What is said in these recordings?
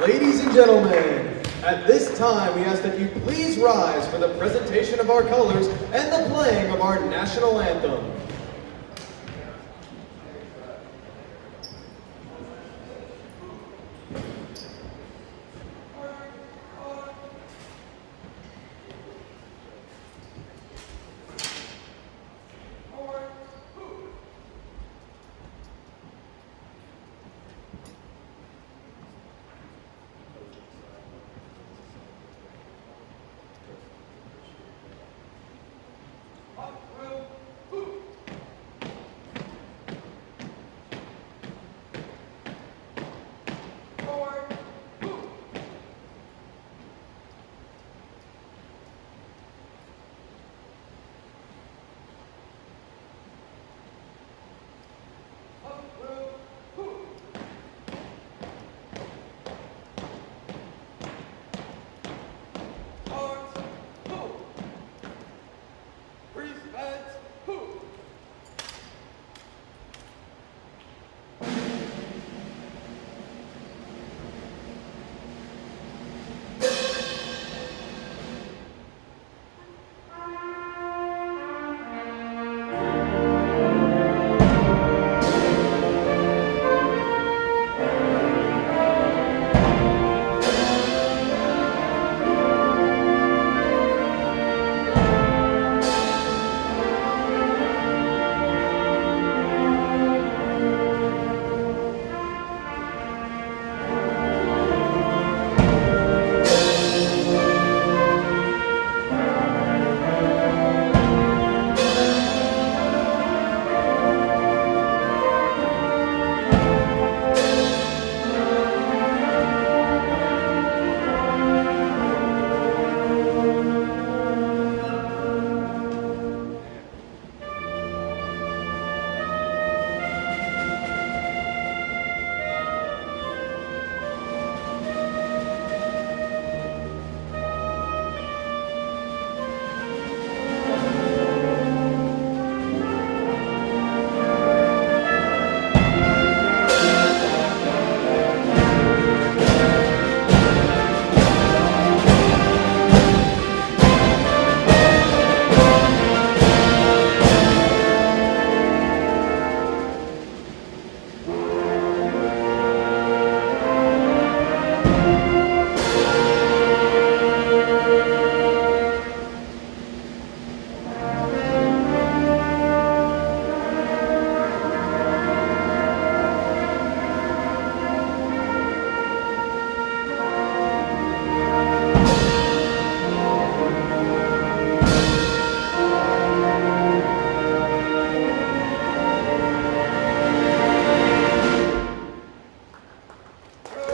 Ladies and gentlemen, at this time we ask that you please rise for the presentation of our colors and the playing of our national anthem.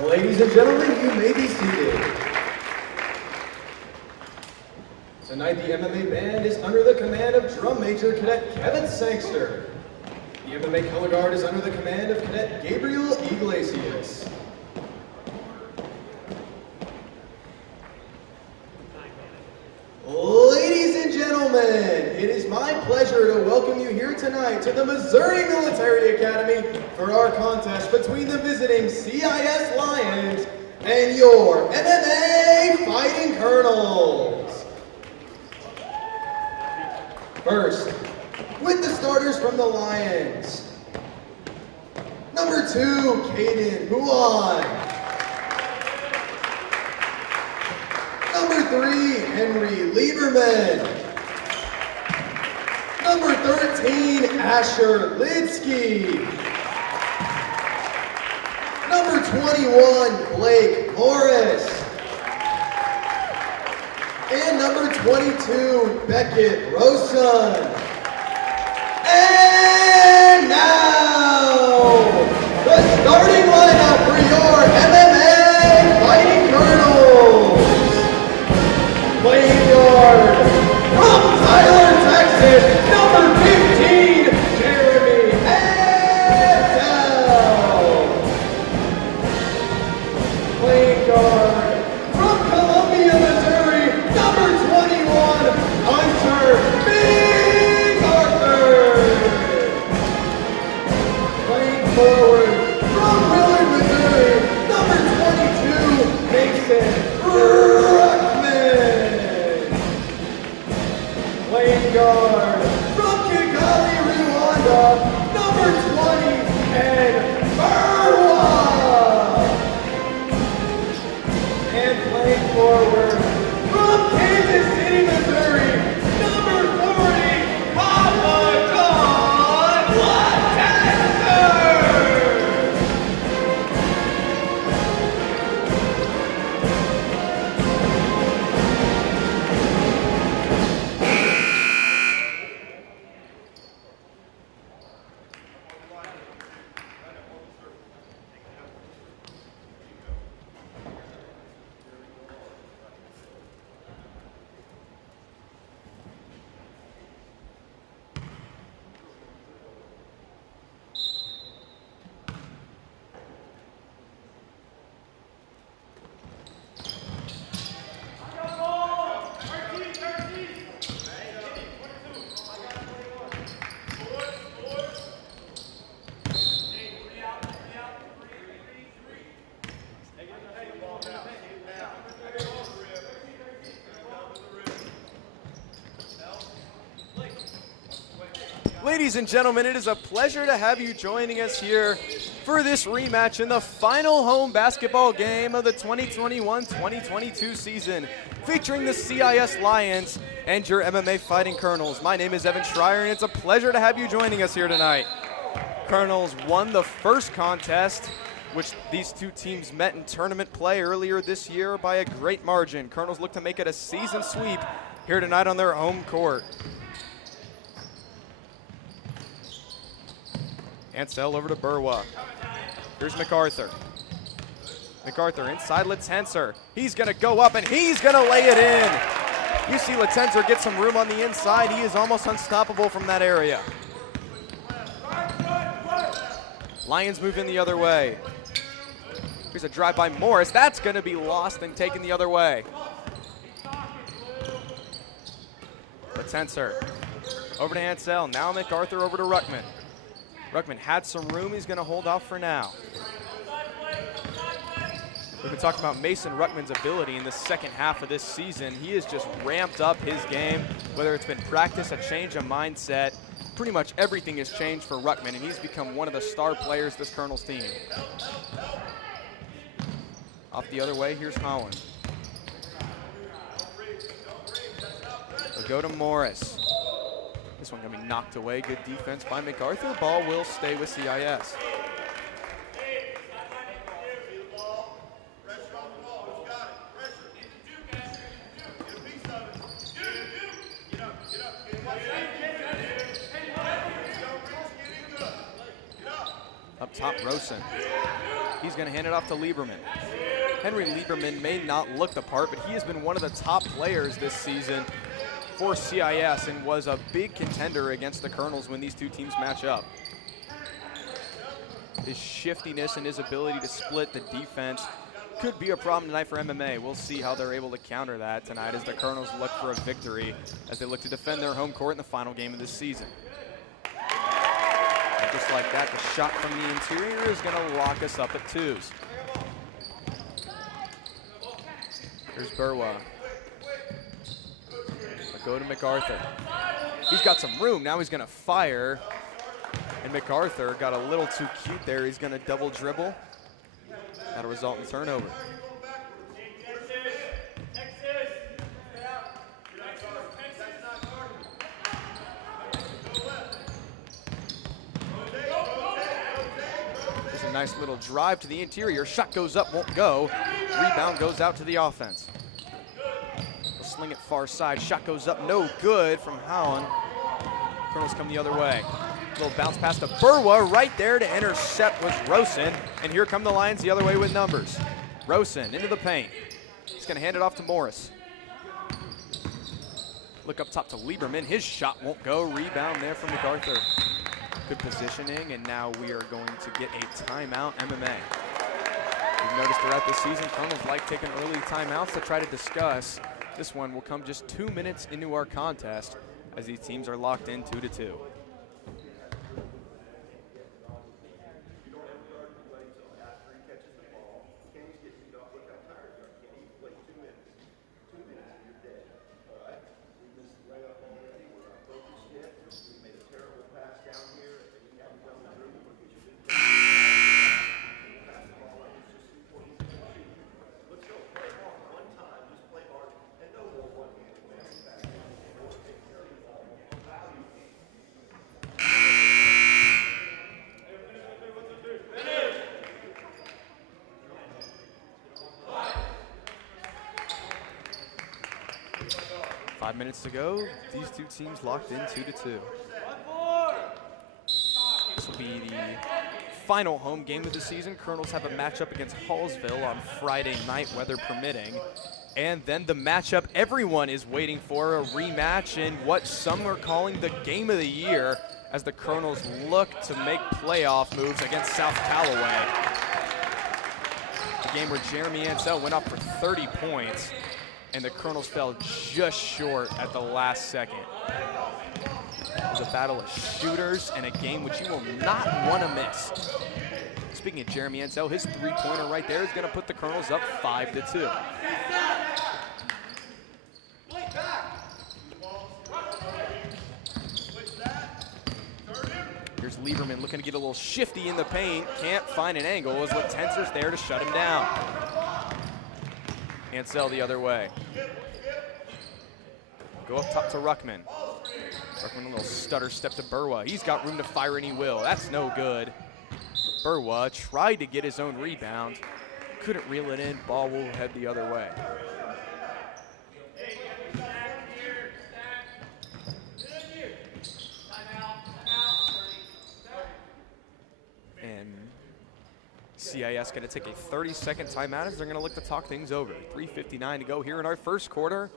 Ladies and gentlemen, you may be seated. Tonight, the MMA band is under the command of Drum Major Cadet Kevin Sangster. The MMA color guard is under the command of Cadet Gabriel Iglesias. Ladies and gentlemen, it is my pleasure to welcome you here tonight to the Missouri Military Academy for our contest between the visiting CIS Lions and your MMA Fighting Colonels. First, with the starters from the Lions. Number 2, Caden Huan. Number 3, Henry Lieberman. Number 13, Asher Lidsky. Number 21, Blake Morris. And number 22, Beckett Rosen. And now, the starting lineup for your MMA Fighting Colonels. Playing guard from Tyler, Texas, number 15, Jeremy Adel. Playing guard from Columbia, Missouri, number 21, Hunter Big Arthur. And playing forward from Kansas City, Missouri, number 40, Papa John Latenser. Ladies and gentlemen, it is a pleasure to have you joining us here for this rematch in the final home basketball game of the 2021-2022 season, featuring the CIS Lions and your MMA Fighting Colonels. My name is Evan Schreier, and it's a pleasure to have you joining us here tonight. Colonels won the first contest, which these two teams met in tournament play earlier this year by a great margin. Colonels look to make it a season sweep here tonight on their home court. Ansel over to Burwa. Here's MacArthur. MacArthur inside Latenser. He's going to go up and he's going to lay it in. You see Latenser get some room on the inside. He is almost unstoppable from that area. Lions move in the other way. Here's a drive by Morris. That's going to be lost and taken the other way. Latenser over to Ansel. Now MacArthur over to Ruckman. Ruckman had some room. He's going to hold off for now. We've been talking about Mason Ruckman's ability in the second half of this season. He has just ramped up his game, whether it's been practice, a change of mindset. Pretty much everything has changed for Ruckman, and he's become one of the star players this Colonels team. Off the other way, here's Holland. They'll go to Morris. This one going to be knocked away. Good defense by MacArthur. Ball will stay with CIS. Up top, Rosen. He's going to hand it off to Lieberman. Henry Lieberman may not look the part, but he has been one of the top players this season for CIS and was a big contender against the Colonels when these two teams match up. His shiftiness and his ability to split the defense could be a problem tonight for MMA. We'll see how they're able to counter that tonight as the Colonels look for a victory as they look to defend their home court in the final game of this season. And just like that, the shot from the interior is going to lock us up at twos. Here's Burwa. Go to MacArthur. He's got some room. Now he's going to fire. And MacArthur got a little too cute there. He's going to double dribble. That'll result in turnover. There's a nice little drive to the interior. Shot goes up, won't go. Rebound goes out to the offense. Sling it far side. Shot goes up, no good from Howland. Colonels come the other way. Little bounce pass to Burwa right there to intercept with Rosen. And here come the Lions the other way with numbers. Rosen into the paint. He's going to hand it off to Morris. Look up top to Lieberman. His shot won't go. Rebound there from MacArthur. Good positioning, and now we are going to get a timeout MMA. We've noticed throughout this season, Colonels like taking early timeouts to try to discuss. This one will come just 2 minutes into our contest as these teams are locked in 2-2. 5 minutes to go. These two teams locked in 2-2. This will be the final home game of the season. Colonels have a matchup against Hallsville on Friday night, weather permitting. And then the matchup everyone is waiting for, a rematch in what some are calling the game of the year as the Colonels look to make playoff moves against South Callaway. The game where Jeremy Ansell went up for 30 points and the Colonels fell just short at the last second. It was a battle of shooters and a game which you will not want to miss. Speaking of Jeremy Ansell, his three-pointer right there is going to put the Colonels up 5-2. Here's Lieberman looking to get a little shifty in the paint. Can't find an angle as Latenzer's there to shut him down. Ansell the other way. Go up top to Ruckman. Ruckman a little stutter step to Burwa. He's got room to fire and he will. That's no good. Burwa tried to get his own rebound. Couldn't reel it in. Ball will head the other way. And CIS going to take a 30-second timeout as they're going to look to talk things over. 3:59 to go here in our first quarter.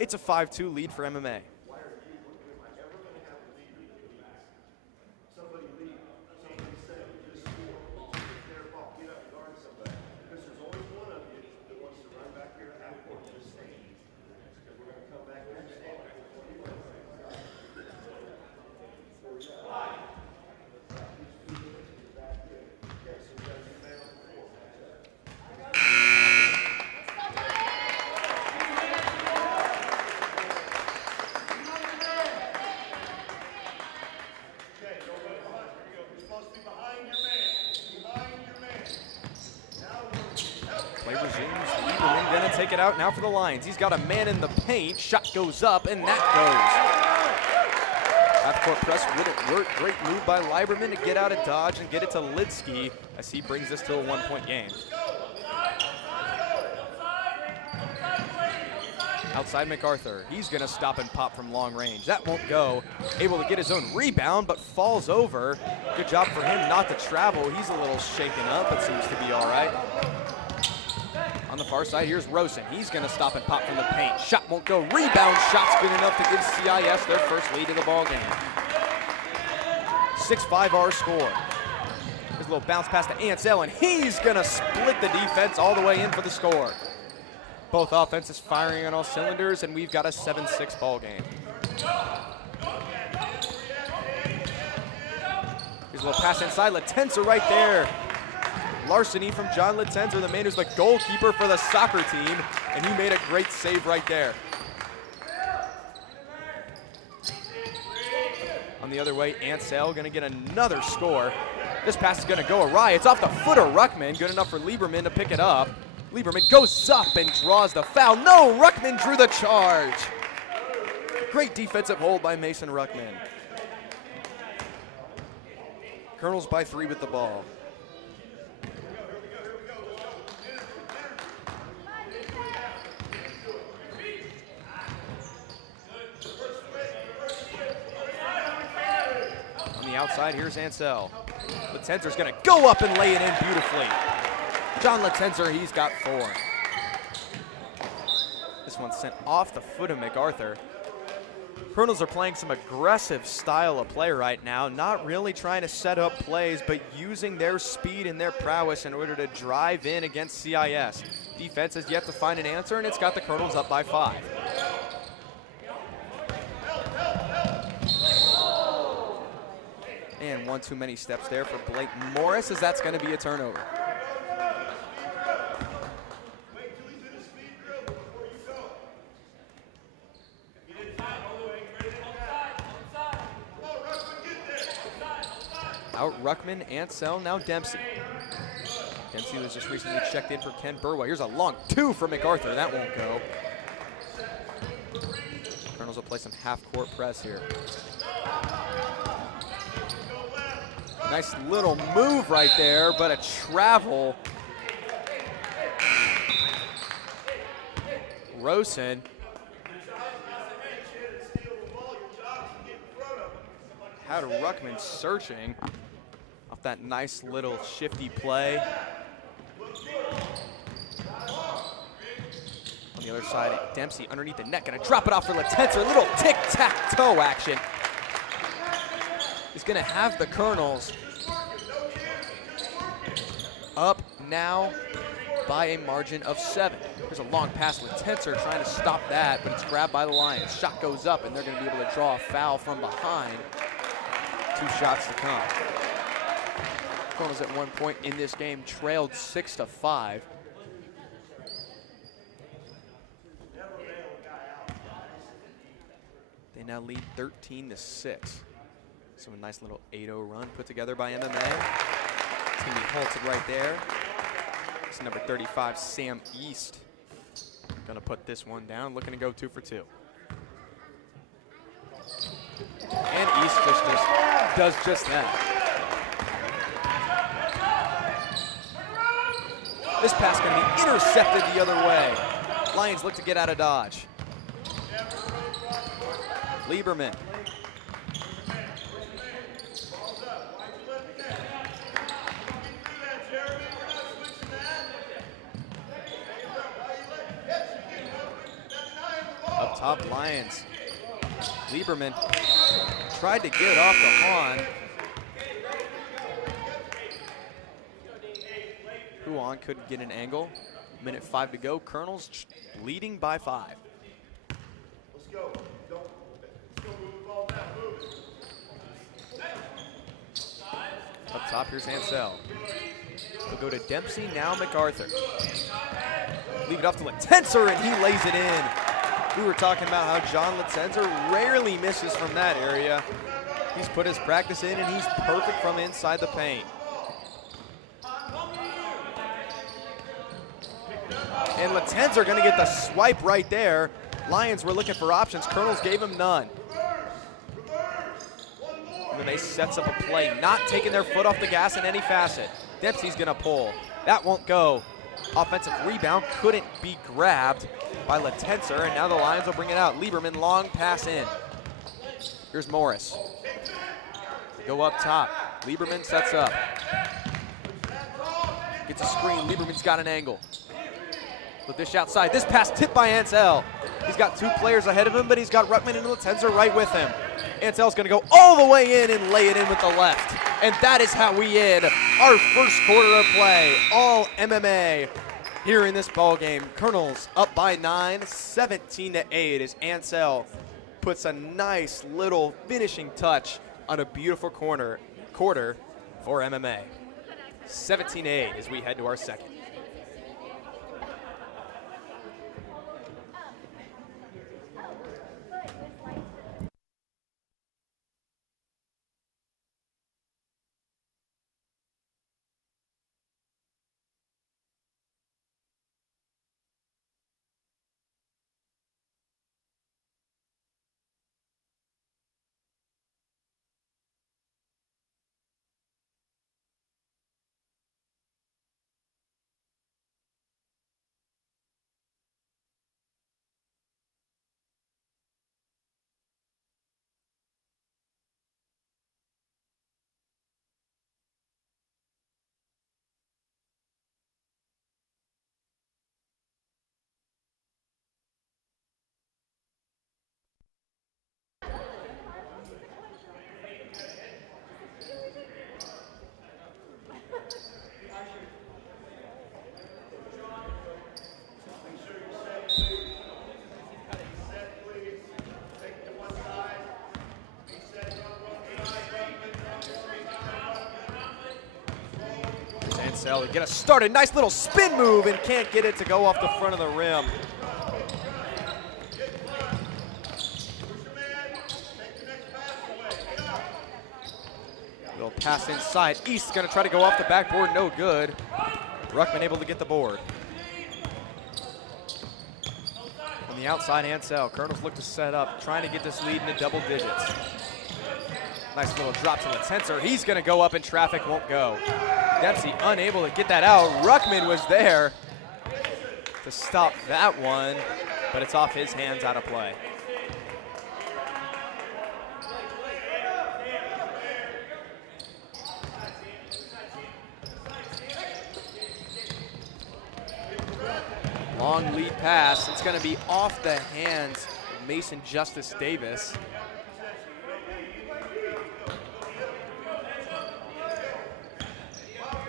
It's a 5-2 lead for MMA. Take it out now for the Lions. He's got a man in the paint. Shot goes up, and that goes. Half-court press with it work. Great move by Lieberman to get out of dodge and get it to Lidsky as he brings this to a one-point game. Outside MacArthur. He's going to stop and pop from long range. That won't go. Able to get his own rebound, but falls over. Good job for him not to travel. He's a little shaken up, but seems to be all right. On the far side, here's Rosen. He's going to stop and pop from the paint. Shot won't go. Rebound shot's good enough to give CIS their first lead of the ball game. 6-5 our score. There's a little bounce pass to Ansell, and he's going to split the defense all the way in for the score. Both offenses firing on all cylinders, and we've got a 7-6 ball game. Here's a little pass inside. Latenza right there. Larceny from John Latenza, the man who's the goalkeeper for the soccer team, and he made a great save right there. On the other way, Ansell gonna get another score. This pass is gonna go awry. It's off the foot of Ruckman, good enough for Lieberman to pick it up. Lieberman goes up and draws the foul. No, Ruckman drew the charge. Great defensive hold by Mason Ruckman. Colonels by 3 with the ball. Outside, here's Ansell. Latenzer's gonna go up and lay it in beautifully. John Latenzer, he's got 4. This one's sent off the foot of MacArthur. Colonels are playing some aggressive style of play right now, not really trying to set up plays, but using their speed and their prowess in order to drive in against CIS. Defense has yet to find an answer, and it's got the Colonels up by 5. And one too many steps there for Blake Morris, as that's going to be a turnover. Out Ruckman, Ansell, now Dempsey. Dempsey was just recently checked in for Ken Burwa. Here's a long 2 for MacArthur. That won't go. Colonels will play some half-court press here. Nice little move right there, but a travel. Rosen had Ruckman searching off that nice little shifty play. On the other side, Dempsey underneath the net, gonna drop it off for Latenser. Little tic-tac-toe action. He's gonna have the Colonels up now by a margin of 7. There's a long pass. Latenser trying to stop that, but it's grabbed by the Lions. Shot goes up, and they're going to be able to draw a foul from behind. 2 shots to come. Colonels at one point in this game trailed 6-5. They now lead 13-6. So a nice little 8-0 run put together by MMA. It's going to be halted right there. It's number 35, Sam East. Gonna put this one down, looking to go 2 for 2. And East just does just that. This pass gonna be intercepted the other way. Lions look to get out of dodge. Lieberman. Up top, Lions. Lieberman tried to get it off the Hahn. Huon couldn't get an angle. Minute 5 to go. Colonels leading by 5. Let's go. Let's go move the ball now. Move. Up top, here's Ansel. We'll go to Dempsey, now MacArthur. Leave it off to Latenser, and he lays it in. We were talking about how John Latenser rarely misses from that area. He's put his practice in, and he's perfect from inside the paint. And Latenser gonna get the swipe right there. Lions were looking for options. Colonels gave him none. And then they sets up a play, not taking their foot off the gas in any facet. Dempsey's gonna pull. That won't go. Offensive rebound couldn't be grabbed by Latenser, and now the Lions will bring it out. Lieberman, long pass in. Here's Morris. Go up top. Lieberman sets up. Gets a screen. Lieberman's got an angle. With this outside. This pass tipped by Ansel. He's got 2 players ahead of him, but he's got Ruckman and Latenser right with him. Ansel's going to go all the way in and lay it in with the left. And that is how we end our first quarter of play. All MMA here in this ball game. Colonels up by 9, 17-8 as Ansel puts a nice little finishing touch on a beautiful quarter for MMA. 17-8 as we head to our second. Ansel to get us started. Nice little spin move and can't get it to go off the front of the rim. Little pass inside. East's gonna try to go off the backboard, no good. Ruckman able to get the board. On the outside, Ansel. Colonels look to set up, trying to get this lead into double digits. Nice little drop to Latenser. He's gonna go up in traffic, won't go. Dempsey unable to get that out. Ruckman was there to stop that one, but it's off his hands, out of play. Long lead pass. It's going to be off the hands of Mason Justice Davis.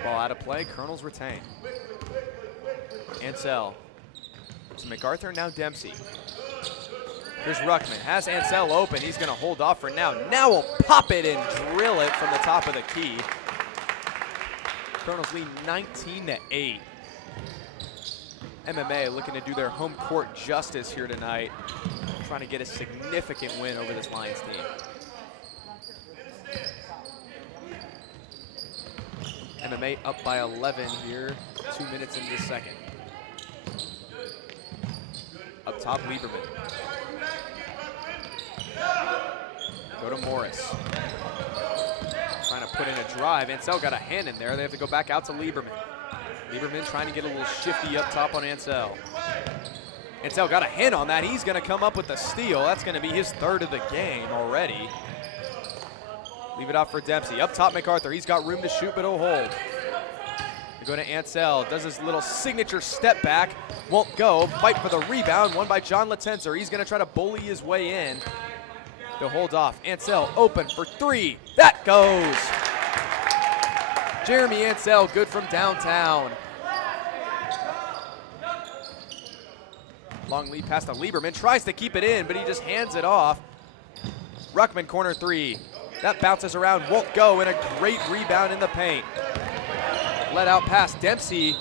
Ball out of play. Colonels retain. Ansel to MacArthur, now Dempsey. Here's Ruckman, has Ansel open. He's going to hold off for now. Now we'll pop it and drill it from the top of the key. Colonels lead 19-8. MMA looking to do their home court justice here tonight, trying to get a significant win over this Lions team. MMA up by 11 here, 2 minutes into the second. Up top, Lieberman. Go to Morris. Trying to put in a drive. Ansel got a hand in there. They have to go back out to Lieberman. Lieberman trying to get a little shifty up top on Ansel. Ansel got a hand on that. He's going to come up with the steal. That's going to be his third of the game already. Leave it out for Dempsey. Up top, MacArthur. He's got room to shoot, but he'll hold. They go to Ansel. Does his little signature step back. Won't go. Fight for the rebound. Won by John Latenzer. He's going to try to bully his way in. He'll hold off. Ansel open for three. That goes. Jeremy Ansel, good from downtown. Long lead pass to Lieberman. Tries to keep it in, but he just hands it off. Ruckman, corner three. That bounces around, won't go, and a great rebound in the paint. Let out pass. Dempsey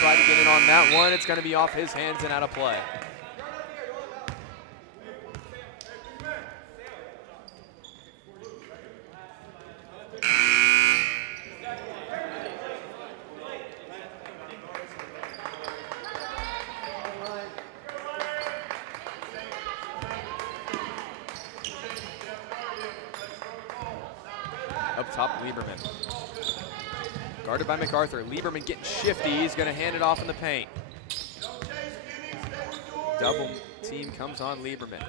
tried to get in on that one. It's going to be off his hands and out of play. Up top, Lieberman. Guarded by MacArthur. Lieberman getting shifty. He's going to hand it off in the paint. Double team comes on Lieberman.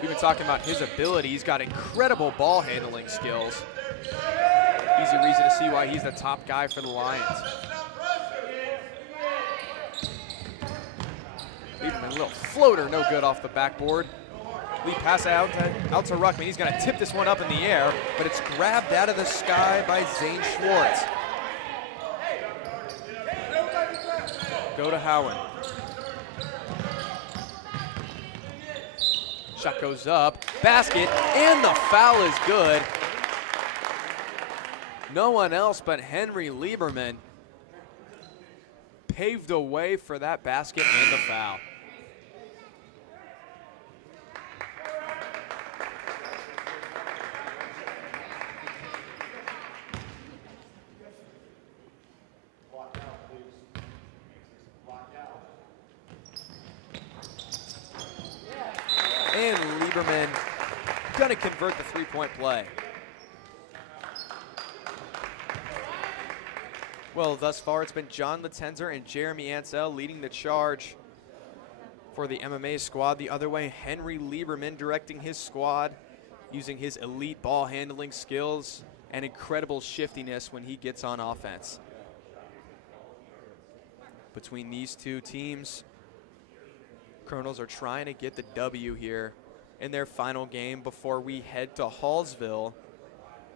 We've been talking about his ability. He's got incredible ball handling skills. Easy reason to see why he's the top guy for the Lions. Lieberman, a little floater, no good off the backboard. Lead pass out to Ruckman. He's going to tip this one up in the air, but it's grabbed out of the sky by Zane Schwartz. Go to Howen. Shot goes up, basket, and the foul is good. No one else but Henry Lieberman paved the way for that basket and the foul. And Lieberman gonna convert the three-point play. Well, thus far it's been John Latenzer and Jeremy Ansel leading the charge for the MMA squad. The other way, Henry Lieberman directing his squad, using his elite ball handling skills and incredible shiftiness when he gets on offense. Between these two teams, Colonels are trying to get the W here in their final game before we head to Hallsville,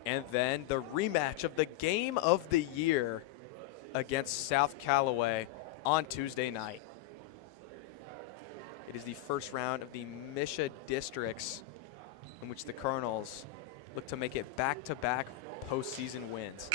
and then the rematch of the game of the year against South Callaway on Tuesday night. It is the first round of the Misha districts in which the Colonels look to make it back-to-back postseason wins.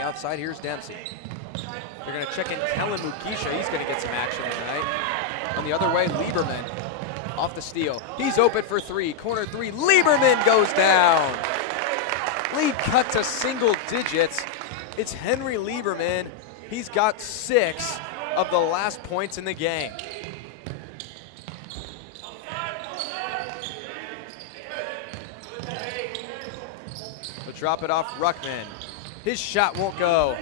Outside, here's Dempsey. They're going to check in Kellen Mukisha. He's going to get some action tonight. On the other way, Lieberman off the steal. He's open for three. Corner three. Lieberman goes down. Lead cut to single digits. It's Henry Lieberman. He's got 6 of the last points in the game. They'll drop it off Ruckman. His shot won't go.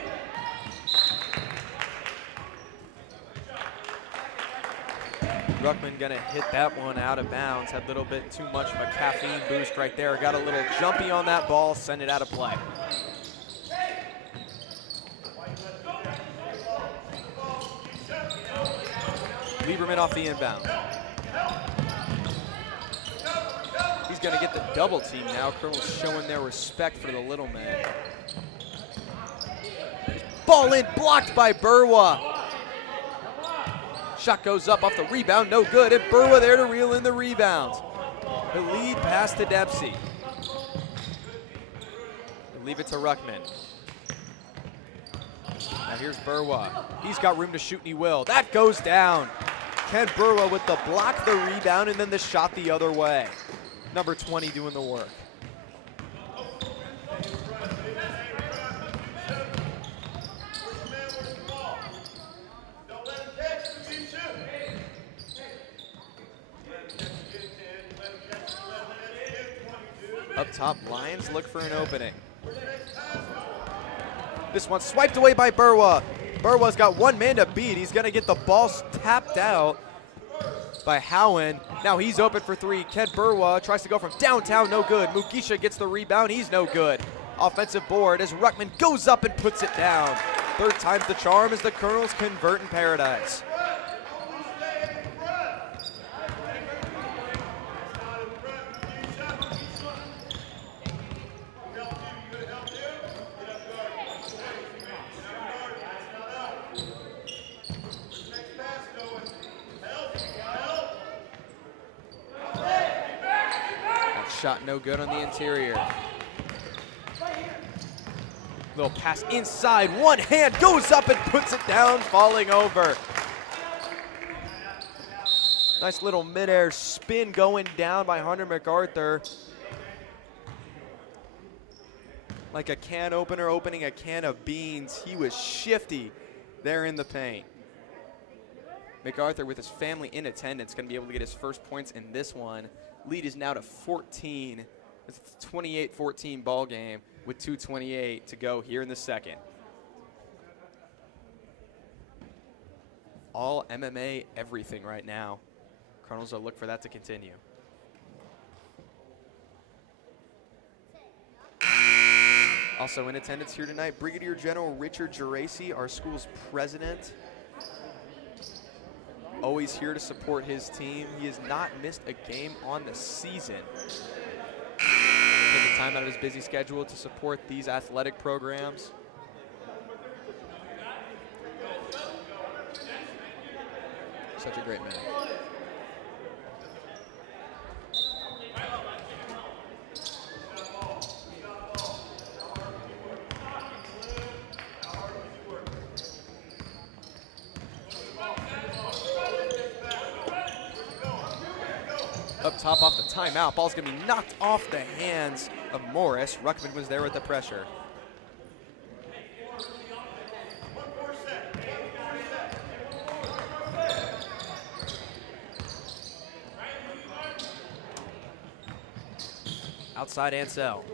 Ruckman gonna hit that one out of bounds. Had a little bit too much of a caffeine boost right there. Got a little jumpy on that ball, send it out of play. Lieberman off the inbound. He's gonna get the double team now. Colonel's showing their respect for the little man. Ball in, blocked by Burwa. Shot goes up off the rebound, no good, and Burwa there to reel in the rebound. The lead pass to Dempsey. They leave it to Ruckman. Now here's Burwa. He's got room to shoot and he will. That goes down. Ken Burwa with the block, the rebound, and then the shot the other way. Number 20 doing the work. Up top, Lions look for an opening. This one swiped away by Burwa. Burwa's got one man to beat. He's gonna get the ball tapped out by Howen. Now he's open for 3. Ken Burwa tries to go from downtown, no good. Mugisha gets the rebound, he's no good. Offensive board as Ruckman goes up and puts it down. Third time's the charm as the Colonels convert in paradise. Shot no good on the interior. Little pass inside, one hand goes up and puts it down, falling over. Nice little midair spin going down by Hunter MacArthur. Like a can opener opening a can of beans. He was shifty there in the paint. MacArthur with his family in attendance gonna be able to get his first points in this one. Lead is now to 14. It's a 28-14 ball game with 2:28 to go here in the second. All MMA everything right now. Colonels will look for that to continue. Also in attendance here tonight, Brigadier General Richard Geraci, our school's president. Always here to support his team. He has not missed a game on the season. Taking time out of his busy schedule to support these athletic programs. Such a great man. Up top off the timeout. Ball's gonna be knocked off the hands of Morris. Ruckman was there with the pressure. Outside Ansel.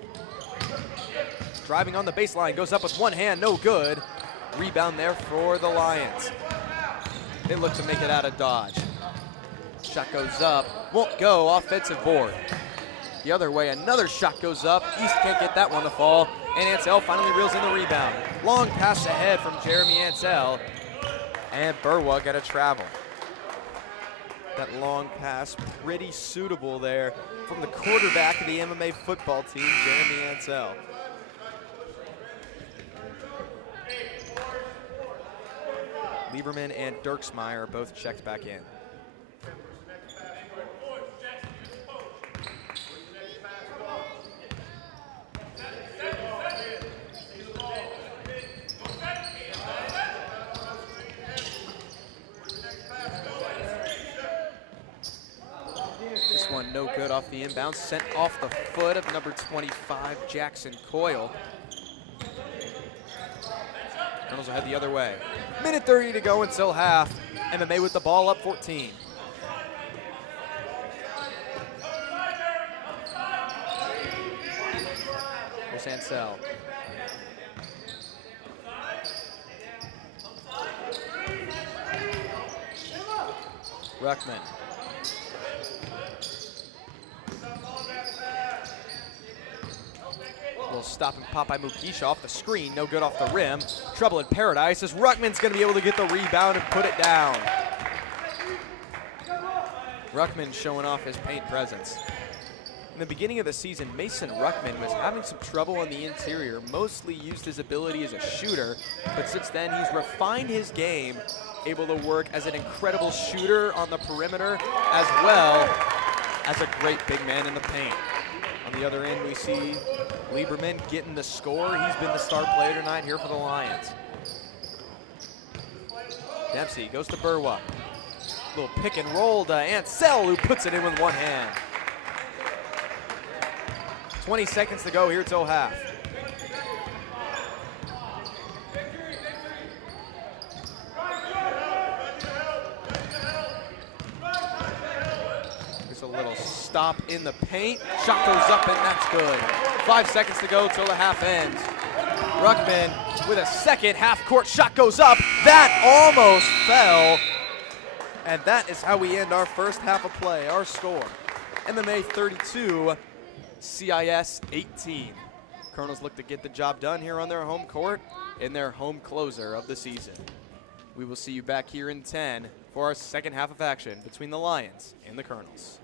Driving on the baseline, goes up with one hand, no good. Rebound there for the Lions. They look to make it out of Dodge. Shot goes up, won't go, offensive board. The other way, another shot goes up. East can't get that one to fall, and Ansel finally reels in the rebound. Long pass ahead from Jeremy Ansel, and Burwa got to travel. That long pass, pretty suitable there from the quarterback of the MMA football team, Jeremy Ansel. Lieberman and Dirksmeyer both checked back in. No good off the inbound, sent off the foot of number 25, Jackson Coyle. Colonels will head the other way. Minute 30 to go until half. MMA with the ball up 14. Here's Ansel. Ruckman. Little stop and pop by Mugisha off the screen. No good off the rim. Trouble in paradise as Ruckman's going to be able to get the rebound and put it down. Ruckman showing off his paint presence. In the beginning of the season, Mason Ruckman was having some trouble on the interior, mostly used his ability as a shooter, but since then he's refined his game, able to work as an incredible shooter on the perimeter, as well as a great big man in the paint. On the other end, we see Lieberman getting the score. He's been the star player tonight here for the Lions. Dempsey goes to Burwa. Little pick and roll to Ansel, who puts it in with one hand. 20 seconds to go here till half. There's a little stop in the paint. Shot goes up and that's good. 5 seconds to go till the half ends. Ruckman with a second half-court shot goes up. That almost fell. And that is how we end our first half of play. Our score, MMA 32, CIS 18. Colonels look to get the job done here on their home court in their home closer of the season. We will see you back here in 10 for our second half of action between the Lions and the Colonels.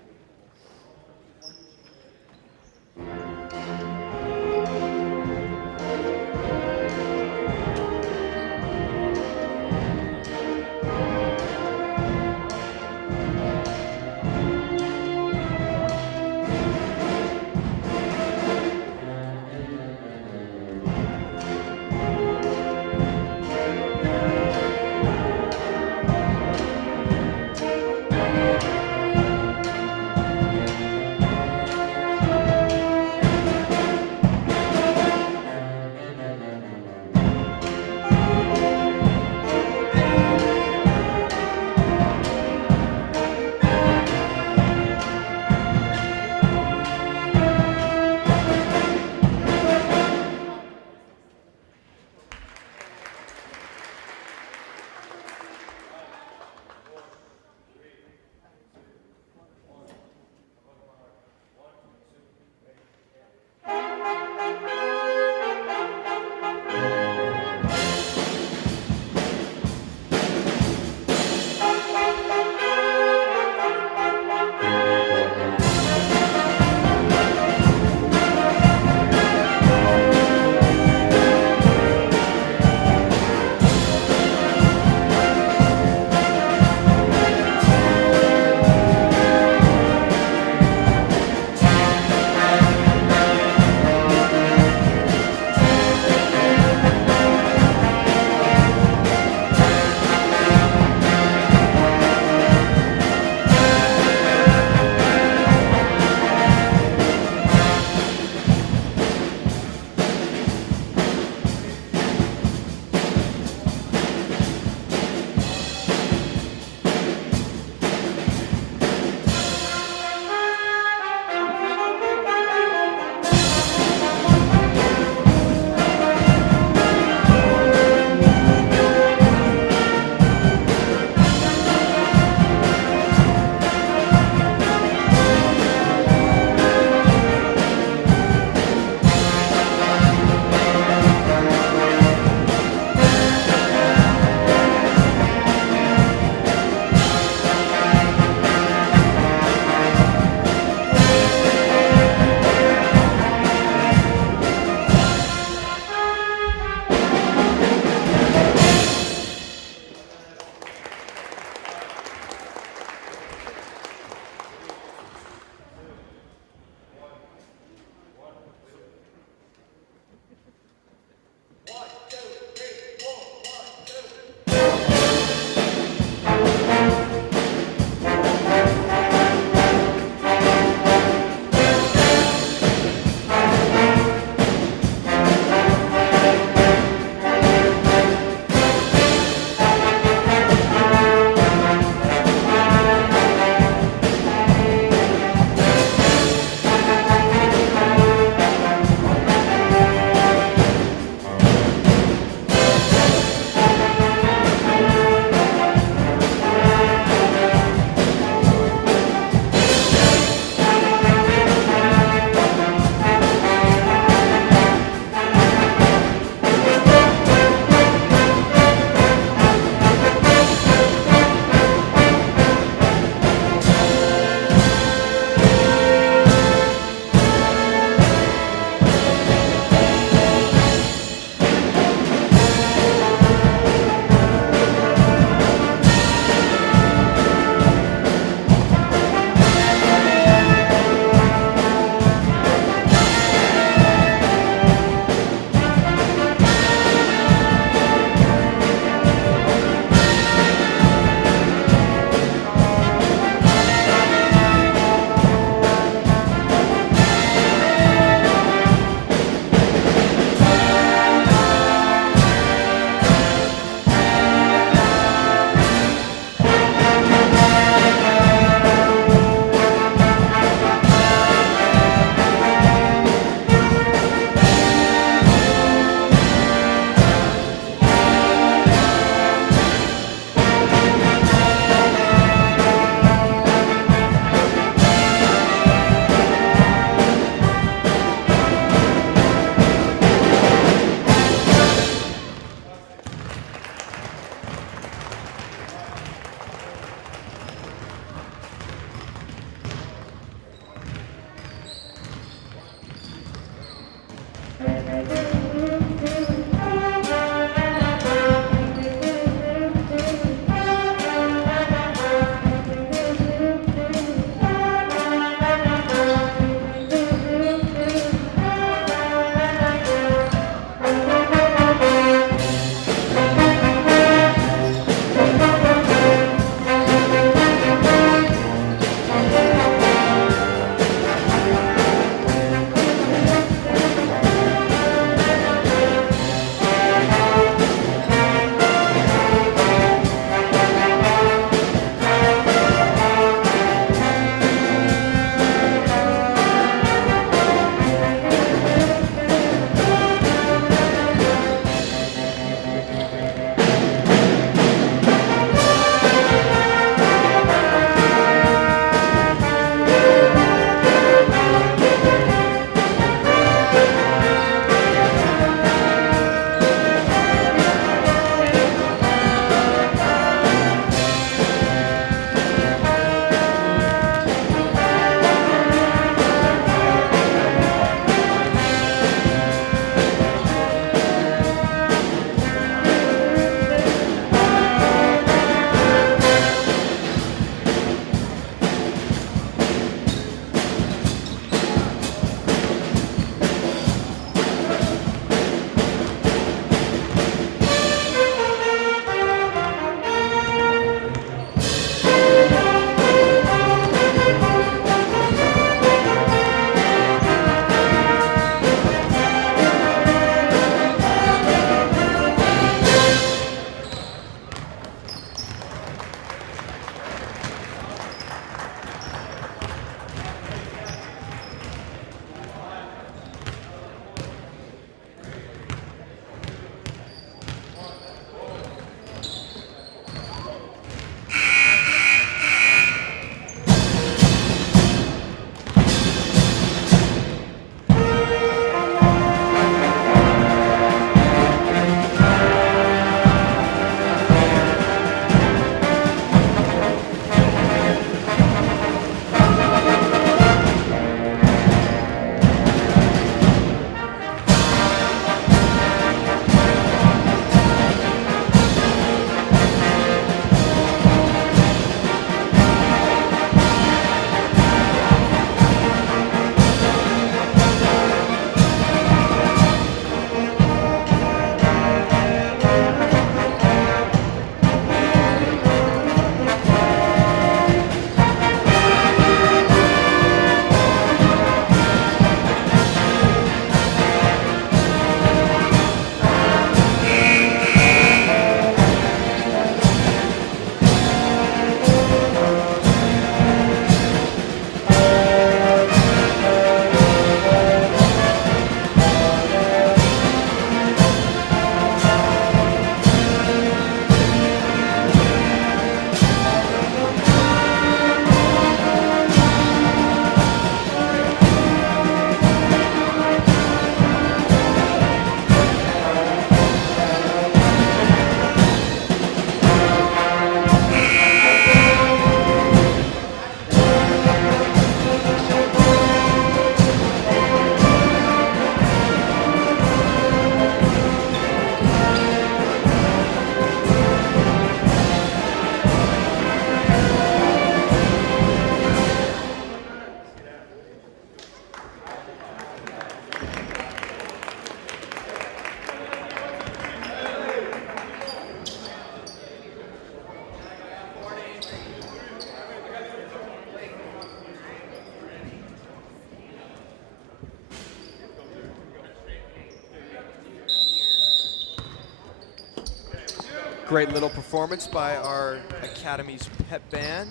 Great little performance by our Academy's pep band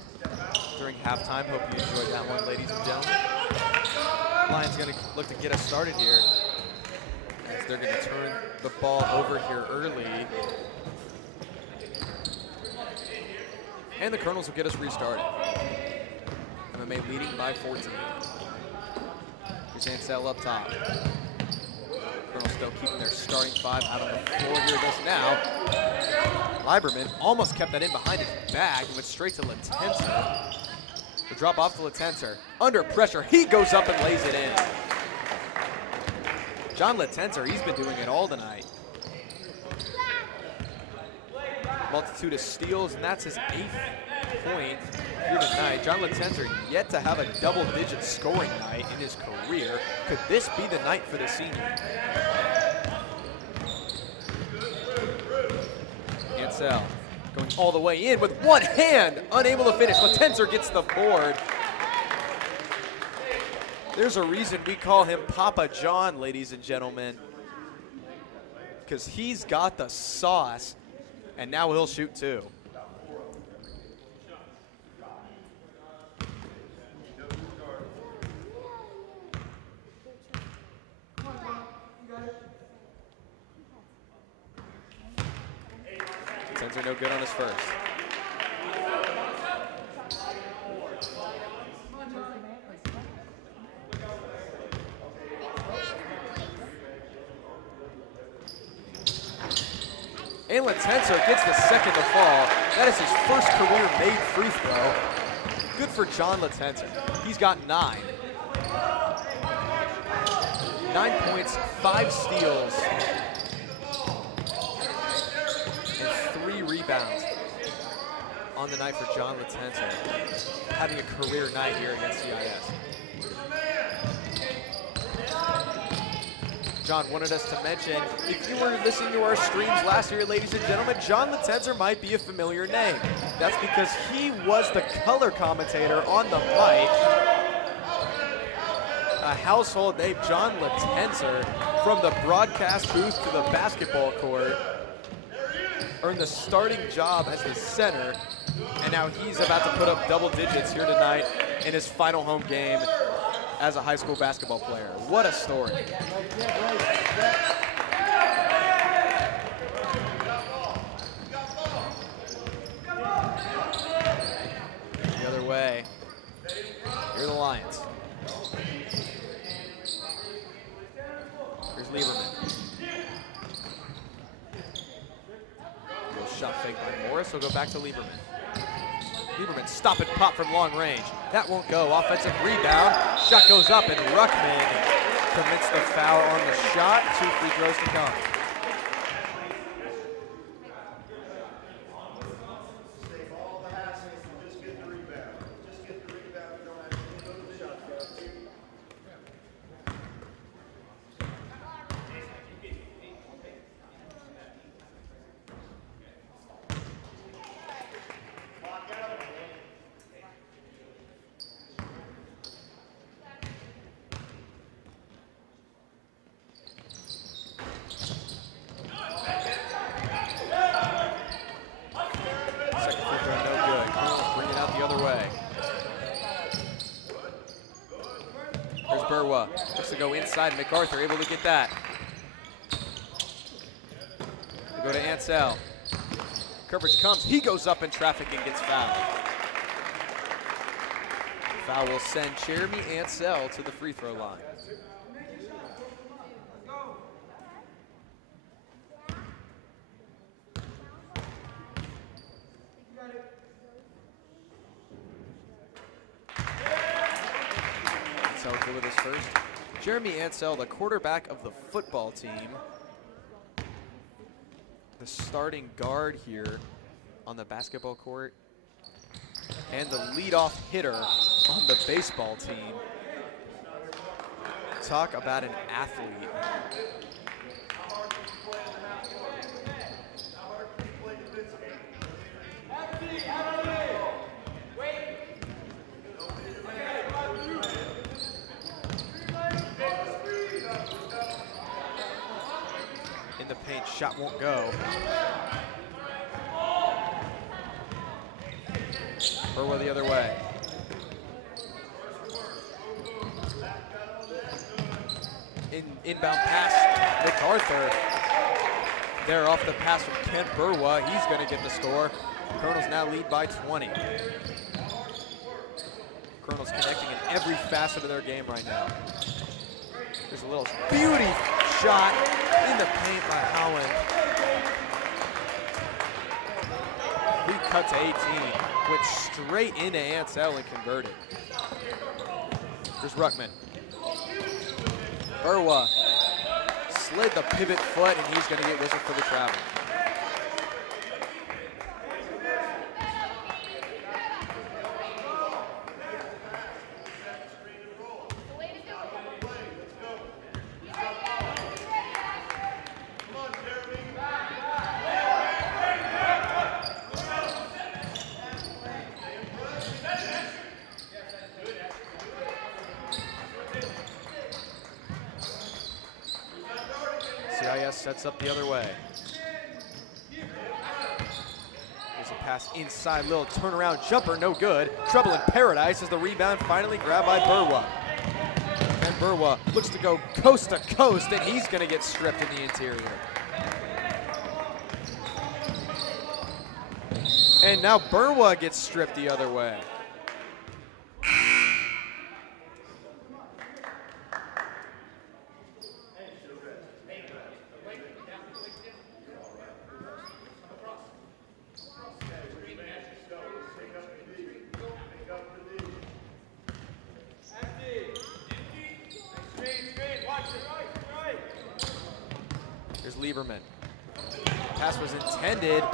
during halftime. Hope you enjoyed that one, ladies and gentlemen. Lions going to look to get us started here, as they're going to turn the ball over here early. And the Colonels will get us restarted. MMA leading by 14. Here's Ansel up top. Colonels still keeping their starting 5 out on the floor here. Does now. Lieberman almost kept that in behind his back and went straight to Latenser. The drop off to Latenser. Under pressure, he goes up and lays it in. John Latenser, he's been doing it all tonight. Multitude of steals, and that's his 8th point here tonight. John Latenser yet to have a double-digit scoring night in his career. Could this be the night for the senior? Ansel going all the way in with one hand, unable to finish. Latenser gets the board. There's a reason we call him Papa John, ladies and gentlemen, because he's got the sauce, and now he'll shoot too. Latenser no good on his first. And Latenser gets the second to fall. That is his first career made free throw. Good for John Latenser. He's got 9. 9 points, 5 steals, and 3 rebounds on the night for John Latenser. Having a career night here against CIS. John wanted us to mention, if you were listening to our streams last year, ladies and gentlemen, John Latenser might be a familiar name. That's because he was the color commentator on the mic. A household name, John Latenser, from the broadcast booth to the basketball court, earned the starting job as the center, and now he's about to put up double digits here tonight in his final home game as a high school basketball player. What a story. The other way. Here are the Lions. Here's Lieberman. Little shot fake by Morris. He'll go back to Lieberman. Lieberman stop and pop from long range. That won't go. Offensive rebound. Shot goes up, and Ruckman commits the foul on the shot. 2 free throws to come. Save all the hassles and just get the rebound. Just get the rebound. You don't have to go to the shot clock. Looks to go inside, and MacArthur able to get that. They go to Ansel. Coverage comes. He goes up in traffic and gets fouled. Foul will send Jeremy Ansel to the free throw line. Ansel with his first. Jeremy Ansel, the quarterback of the football team. The starting guard here on the basketball court. And the leadoff hitter on the baseball team. Talk about an athlete. In the paint, shot won't go. Burwa the other way. Inbound pass, MacArthur. There off the pass from Kent Burwa. He's going to get the score. Colonels now lead by 20. Colonels connecting in every facet of their game right now. There's a little beauty shot in the paint by Howland. He cut to 18, went straight into Ansel and converted. There's Ruckman. Burwa slid the pivot foot, and he's going to get whistled for the travel. CIS sets up the other way. There's a pass inside, little turnaround jumper, no good. Trouble in paradise as the rebound finally grabbed by Burwa. And Burwa looks to go coast to coast, and he's going to get stripped in the interior. And now Burwa gets stripped the other way. Here's Lieberman. Pass was intended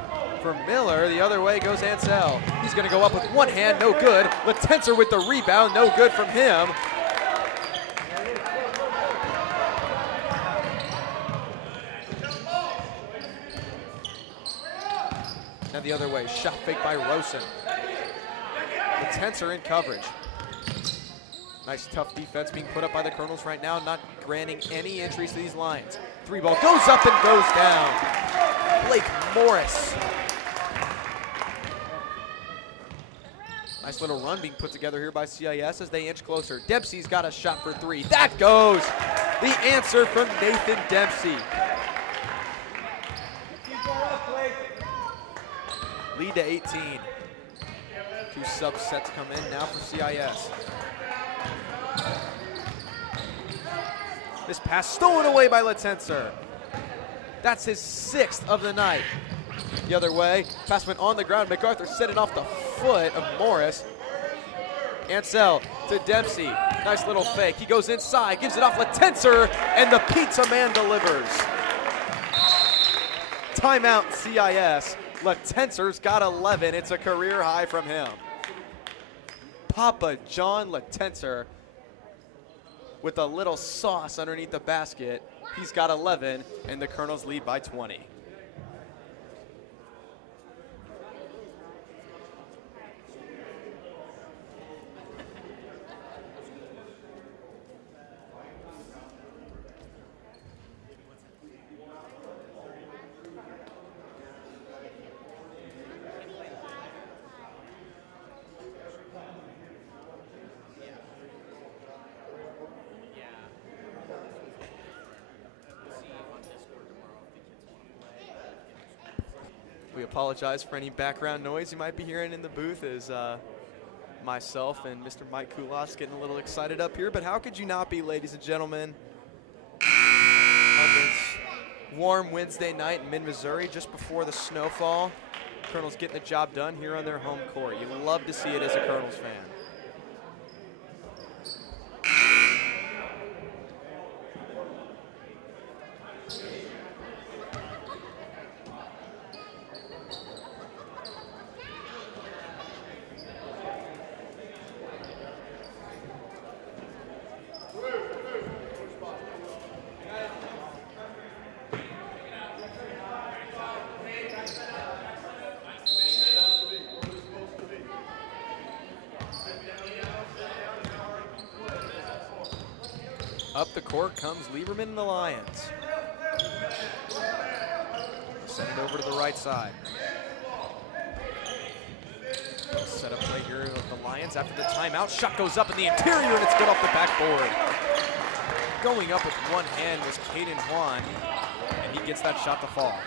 for Miller. The other way goes Ansel. He's going to go up with one hand, no good. Latenser with the rebound, no good from him. Now the other way, shot fake by Rosen. Latenser in coverage. Nice tough defense being put up by the Colonels right now, not granting any entries to these lines. Three ball goes up and goes down. Blake Morris. Nice little run being put together here by CIS as they inch closer. Dempsey's got a shot for three. That goes. The answer from Nathan Dempsey. Lead to 18. Two subsets come in now for CIS. This pass stolen away by Latenser. That's his 6th of the night. The other way, pass went on the ground. MacArthur set it off the foot of Morris. Ansel to Dempsey. Nice little fake. He goes inside, gives it off Latenser, and the pizza man delivers. Timeout CIS. Latenser's got 11. It's a career high from him. Papa John Latenser with a little sauce underneath the basket. He's got 11, and the Colonels lead by 20. We apologize for any background noise you might be hearing in the booth as myself and Mr. Mike Kulas getting a little excited up here, but how could you not be, ladies and gentlemen, on this warm Wednesday night in mid-Missouri just before the snowfall. Colonels getting the job done here on their home court. You love to see it as a Colonels fan. Up the court comes Lieberman and the Lions. Send it over to the right side. Set up play here of the Lions after the timeout. Shot goes up in the interior, and it's good off the backboard. Going up with one hand was Caden Juan, and he gets that shot to fall.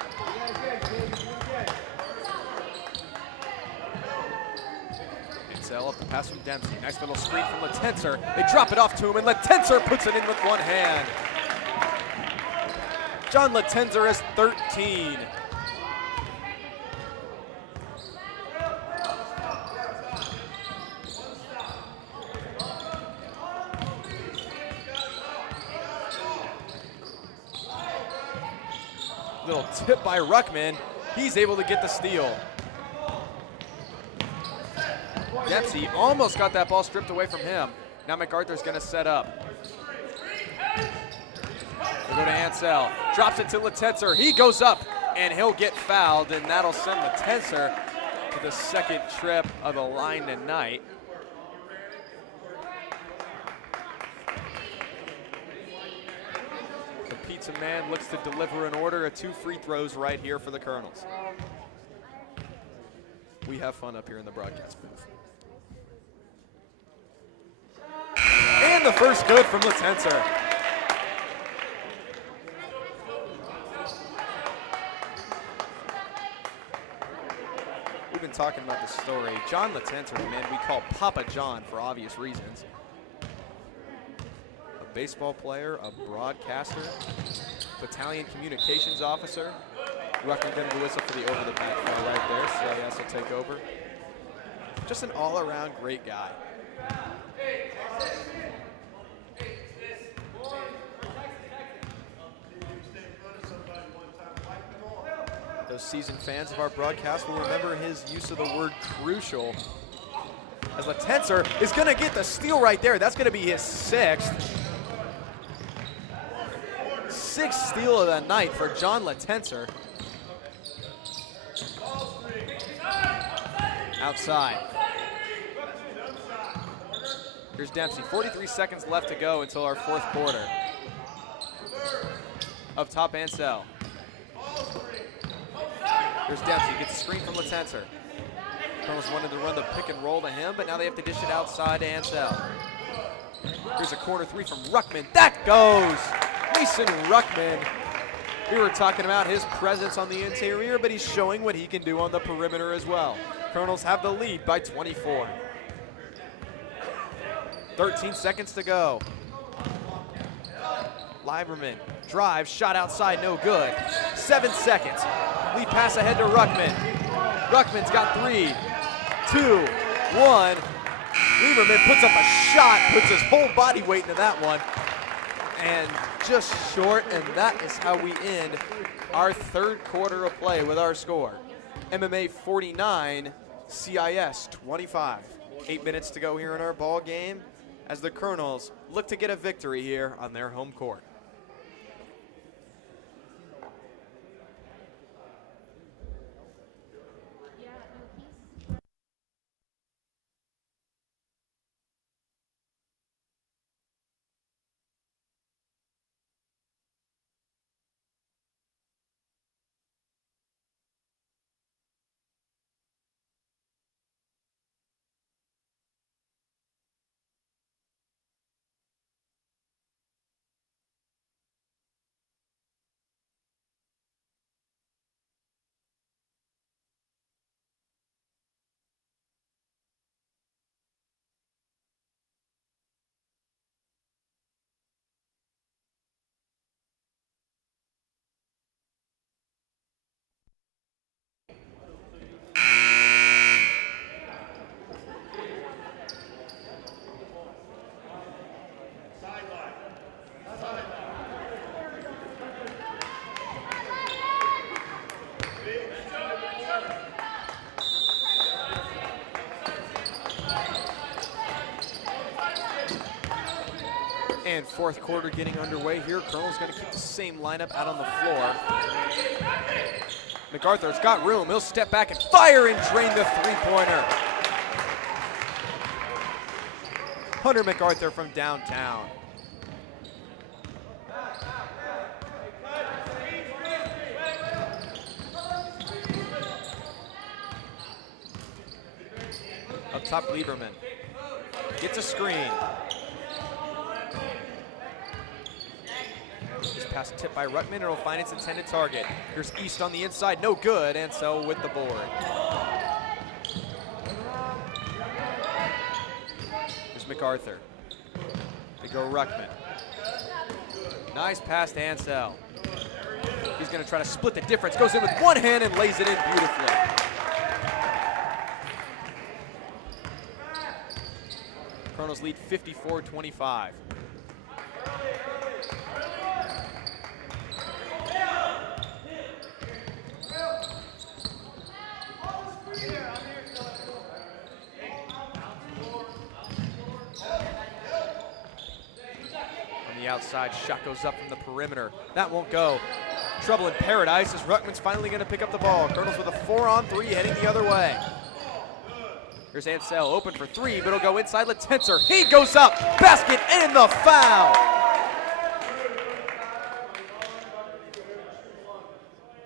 Ansel up the pass from Dempsey. Nice little screen from Latenser. They drop it off to him, and Latenser puts it in with one hand. John Latenser is 13. Little tip by Ruckman. He's able to get the steal. Dempsey almost got that ball stripped away from him. Now MacArthur's going to set up. We'll go to Ansel. Drops it to Latenser. He goes up, and he'll get fouled, and that'll send Latenser to the second trip of the line tonight. The pizza man looks to deliver an order of 2 free throws right here for the Colonels. We have fun up here in the broadcast booth. And the first good from Latenser. We've been talking about this story. John Latenser, the man we call Papa John for obvious reasons. A baseball player, a broadcaster, battalion communications officer. Ruckman going to whistle for the over-the-back play right there, so CIS will take over. Just an all-around great guy. Those seasoned fans of our broadcast will remember his use of the word crucial. As Latenser is going to get the steal right there. That's going to be his 6th. 6th steal of the night for John Latenser. Outside. Here's Dempsey. 43 seconds left to go until our 4th quarter. Up top, Ansel. Here's Dempsey, gets a screen from Latenser. Colonels wanted to run the pick and roll to him, but now they have to dish it outside to Ansel. Here's a corner 3 from Ruckman. That goes! Mason Ruckman. We were talking about his presence on the interior, but he's showing what he can do on the perimeter as well. Colonels have the lead by 24. 13 seconds to go. Lieberman drives, shot outside, no good. 7 seconds. Lead pass ahead to Ruckman. Ruckman's got 3, 2, 1. Lieberman puts up a shot, puts his whole body weight into that one, and just short, and that is how we end our 3rd quarter of play with our score. MMA 49, CIS 25. 8 minutes to go here in our ball game as the Colonels look to get a victory here on their home court. And 4th quarter getting underway here. Colonel's going to keep the same lineup out on the floor. MacArthur's got room. He'll step back and fire and drain the 3-pointer. Hunter MacArthur from downtown. Up top, Lieberman. Gets a screen. This pass tipped by Ruckman. It'll find its intended target. Here's East on the inside. No good. Ansel with the board. Here's MacArthur. They go Ruckman. Nice pass to Ansel. He's going to try to split the difference. Goes in with one hand and lays it in beautifully. Colonels lead 54-25. On the outside, shot goes up from the perimeter. That won't go. Trouble in paradise as Ruckman's finally going to pick up the ball. Colonels with a 4-on-3 heading the other way. Here's Ansel, open for three, but it'll go inside Latenser. He goes up, basket and the foul.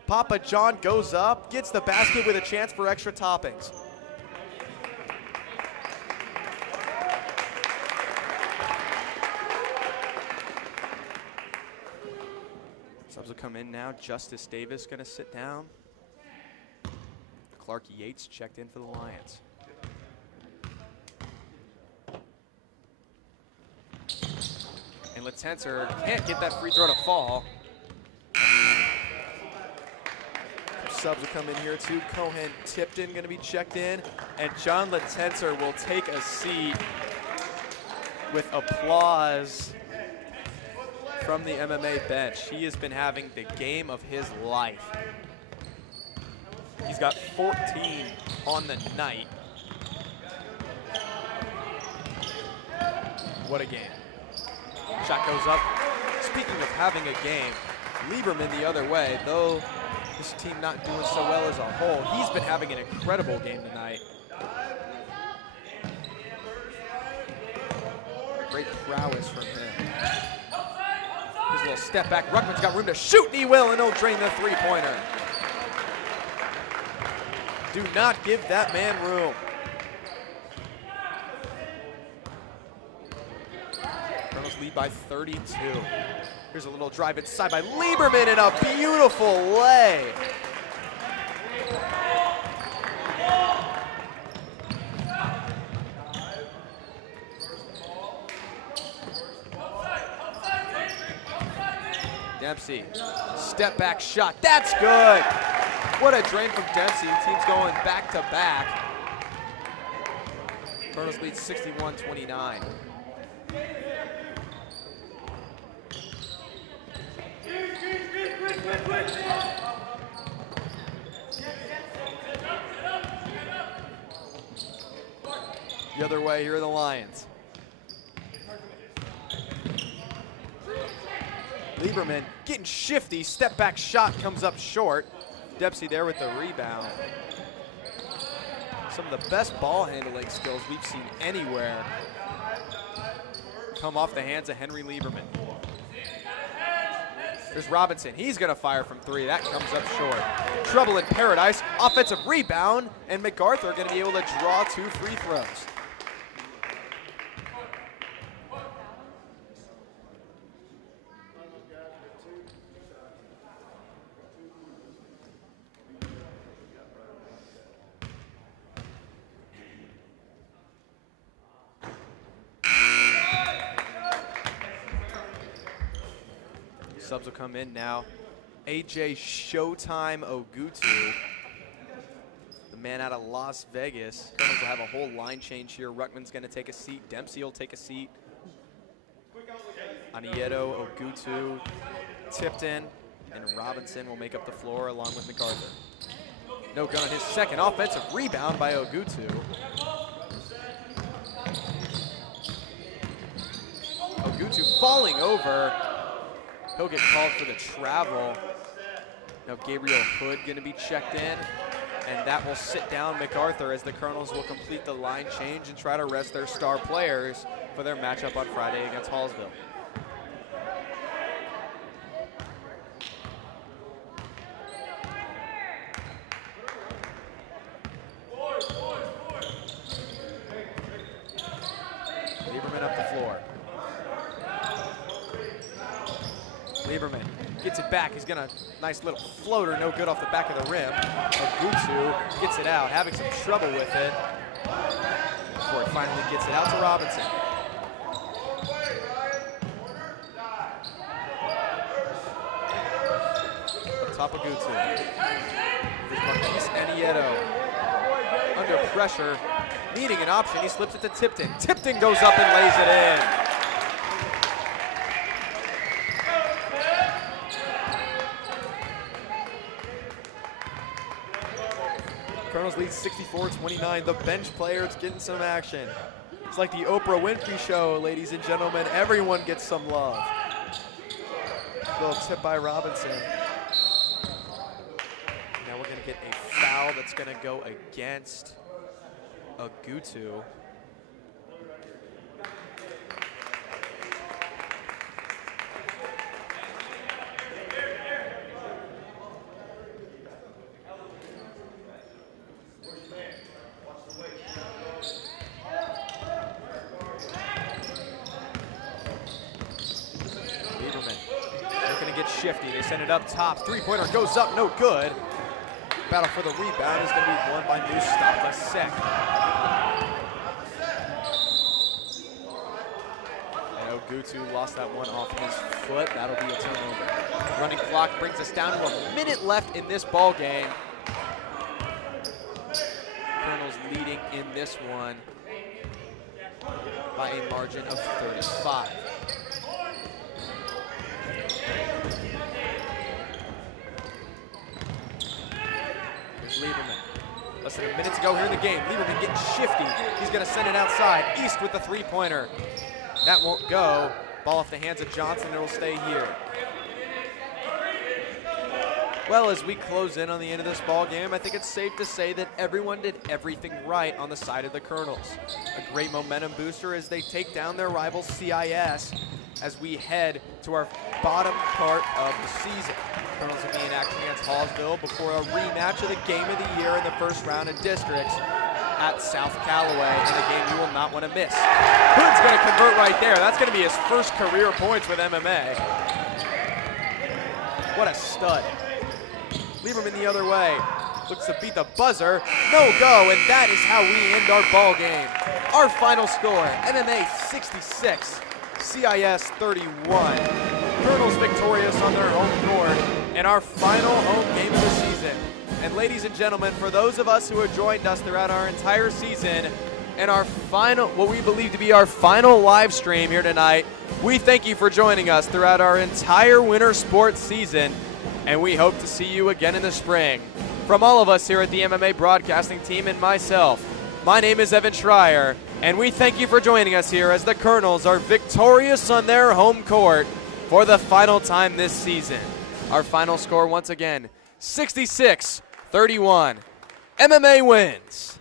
Papa John goes up, gets the basket with a chance for extra toppings. Subs will come in now. Justice Davis going to sit down. Clark Yates checked in for the Lions. And Latenser can't get that free throw to fall. Subs will come in here too. Cohen Tipton going to be checked in. And John Latenser will take a seat with applause from the MMA bench. He has been having the game of his life. He's got 14 on the night. What a game. Shot goes up. Speaking of having a game, Lieberman the other way, though this team not doing so well as a whole, he's been having an incredible game tonight. Great prowess from him. His little step back. Ruckman's got room to shoot, and he will, and he'll drain the three-pointer. Do not give that man room. Colonels lead by 32. Here's a little drive inside by Lieberman and a beautiful lay. Dempsey, step back shot, that's good. What a drain from Dempsey, team's going back to back. Colonels lead 61-29. The other way, here are the Lions. Lieberman getting shifty, step back shot comes up short. Dempsey there with the rebound. Some of the best ball handling skills we've seen anywhere come off the hands of Henry Lieberman. There's Robinson, he's gonna fire from three, that comes up short. Trouble in paradise, offensive rebound, and MacArthur gonna be able to draw 2 free throws. Subs will come in now. AJ Showtime Ogutu, the man out of Las Vegas. Colonels will have a whole line change here. Ruckman's going to take a seat. Dempsey will take a seat. Anieto, Ogutu, Tipton, and Robinson will make up the floor along with MacArthur. No good on his second offensive rebound by Ogutu. Ogutu falling over. He'll get called for the travel. Now Gabriel Hood going to be checked in, and that will sit down MacArthur as the Colonels will complete the line change and try to rest their star players for their matchup on Friday against Hallsville. gets it back. He's gonna, nice little floater, no good off the back of the rim. Ogutu gets it out, having some trouble with it before he finally gets it out to Robinson. Up top of Ogutu. Here's Marquise Anieto. Under pressure, needing an option, he slips it to Tipton. Tipton goes up and lays it in. Colonels lead 64-29. The bench players getting some action. It's like the Oprah Winfrey Show, ladies and gentlemen. Everyone gets some love. Little tip by Robinson. Now we're going to get a foul that's going to go against Ogutu. Shifty, they send it up top. Three-pointer goes up, no good. Battle for the rebound is going to be won by Mustafa Sek. And Ogutu lost that one off his foot. That'll be a turnover. Running clock brings us down to a minute left in this ball game. Colonels leading in this one by a margin of 35. Lieberman. Less than a minute to go here in the game. Lieberman getting shifty. He's going to send it outside. East with the three-pointer. That won't go. Ball off the hands of Johnson. It will stay here. Well, as we close in on the end of this ball game, I think it's safe to say that everyone did everything right on the side of the Colonels. A great momentum booster as they take down their rival CIS as we head to our bottom part of the season. Colonels will be in action against Hallsville before a rematch of the game of the year in the first round in districts at South Callaway, in a game you will not want to miss. Hood's going to convert right there. That's going to be his first career points with MMA. What a stud. Lieberman the other way. Looks to beat the buzzer. No go, and that is how we end our ball game. Our final score, MMA 66, CIS 31. Colonels victorious on their home court in our final home game of the season. And ladies and gentlemen, for those of us who have joined us throughout our entire season and our final, what we believe to be our final live stream here tonight, we thank you for joining us throughout our entire winter sports season, and we hope to see you again in the spring. From all of us here at the MMA broadcasting team and myself, my name is Evan Schreier, and we thank you for joining us here as the Colonels are victorious on their home court for the final time this season. Our final score once again, 66-31. MMA wins.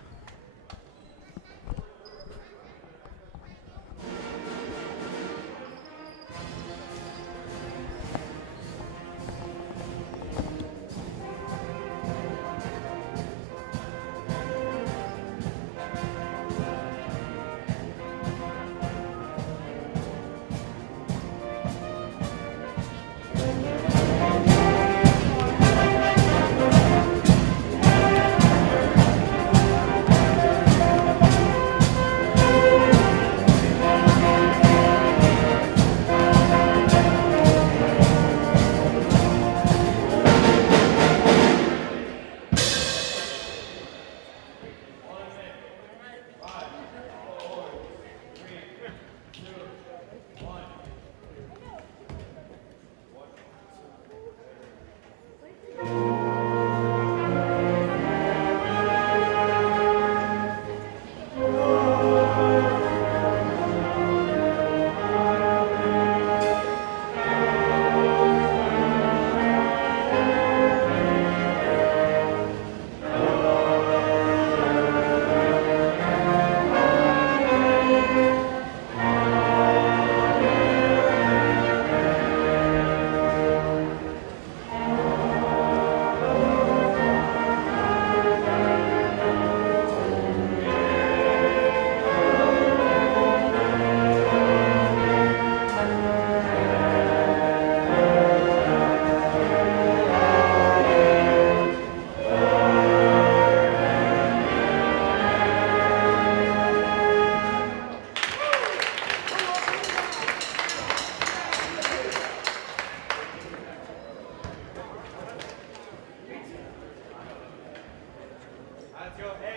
Go ahead.